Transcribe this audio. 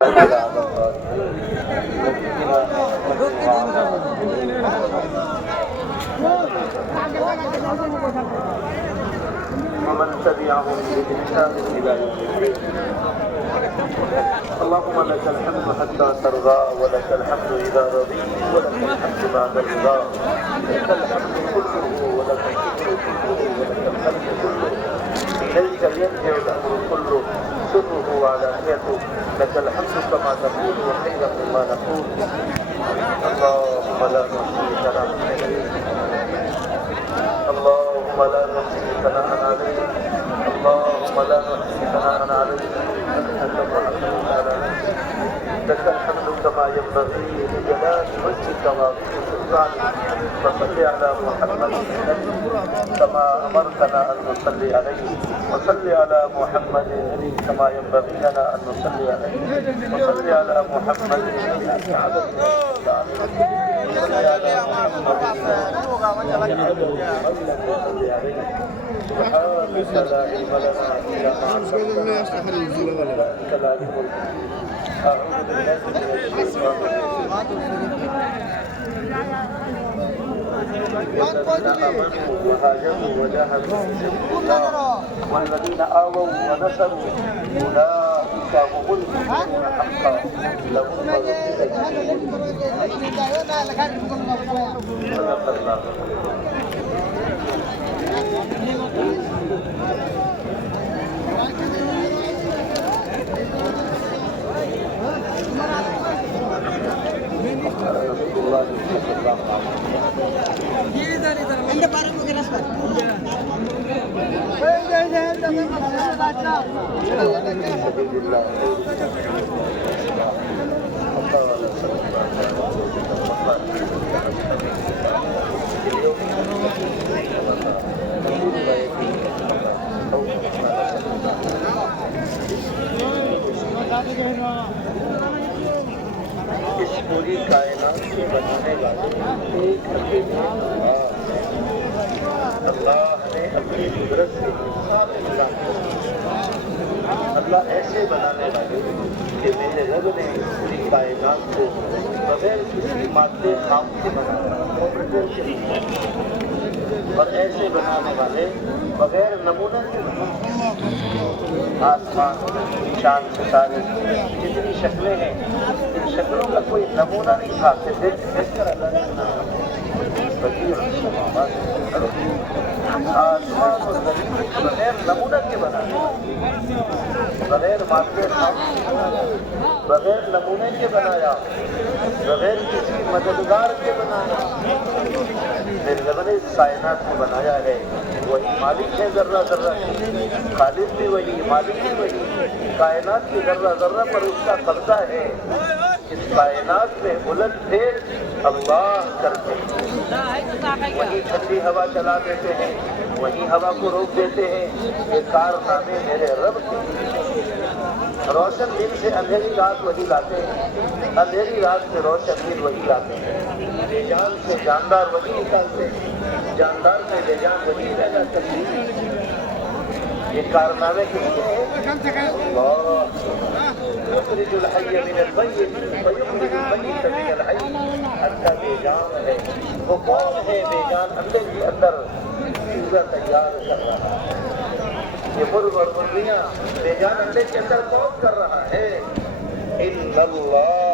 ومن تبعهم بإحسان إلى يوم الدين. اللهم لك الحمد حتى ترضى ولك الحمد إذا رضيت ولك الحمد بعد الرضا. لك الحمد كله ولك الشكر كله ولك الحمد كله. إليك يرجع الأمر كله سره وعلانيته. لك الحمد كما تقول وخيرا مما نقول. اللهم لا نحصي ثناء اللهم لا نحصي ثناء عليك. اللهم لا نحصي ثناء عليك. أنت كما أثنيت على نفسك. لك الحمد كما ينبغي لجلال وجهك وعظيم سلطانك. فصل على محمد كما أمرتنا أن نصلي عليه. وصل على محمد كما ينبغي لنا أن نصلي عليه. وصل على محمد سبحانك لا علم لنا إلا ما علمتنا إنك أنت العليم الحكيم. أعوذ بالله من الشيطان والذين آمنوا وهاجروا وجاهدوا في سبيل الله والذين آووا ونصروا أولئك هم المؤمنون حقا لهم مغفرة صدق الله. اس پوری کائنات کے بنانے والے ایک اکیلے اللہ نے اپنی قدرت سے سارے نظام اللہ ایسے بنانے والے کہ میرے رب نے پوری کائنات کو بغیر کسی مادے خام سے بنایا اور ایسے بنانے والے بغیر نمونہ سے آسمان چاند ستارے جتنی شکلیں ہیں ان شکلوں کا کوئی نمونہ نہیں تھا کہ دیکھ کر اللہ نے بنایا آسمان اور زمین بغیر نمونہ کے بنانے بغیر مادے بغیر نمونے کے بنایا بغیر کسی مددگار کے بنایا میرے رب نے کائنات کو بنایا ہے وہی مالک ہے ذرہ ذرہ خالق بھی وہی مالک بھی وہی کائنات کی ذرہ ذرہ پر اس کا قبضہ ہے اس کائنات میں الٹ پھیر اللہ کرتے ہیں وہی ٹھنڈی ہوا چلا دیتے ہیں وہی ہوا کو روک دیتے ہیں یہ کارنامے میرے رب کے روشن دن سے اندھیری رات وہی لاتے ہیں اندھیری رات سے روشن دن وہی لاتے ہیں بے جان سے جاندار وہی نکالتے ہیں جاندار سے بے جان وہی پیدا کرتے ہیں یہ کارنامے کس کے ہیں اللہ یخرج الحی من المیت ویخرج المیت من الحی اللہ بے جان ہے وہ کون ہے بے جان اندر کے اندر چیزیں تیار کر رہا ہے یہ مرغ اور مرغیاں بے جان انڈے کے اندر کون کر رہا ہے ان اللہ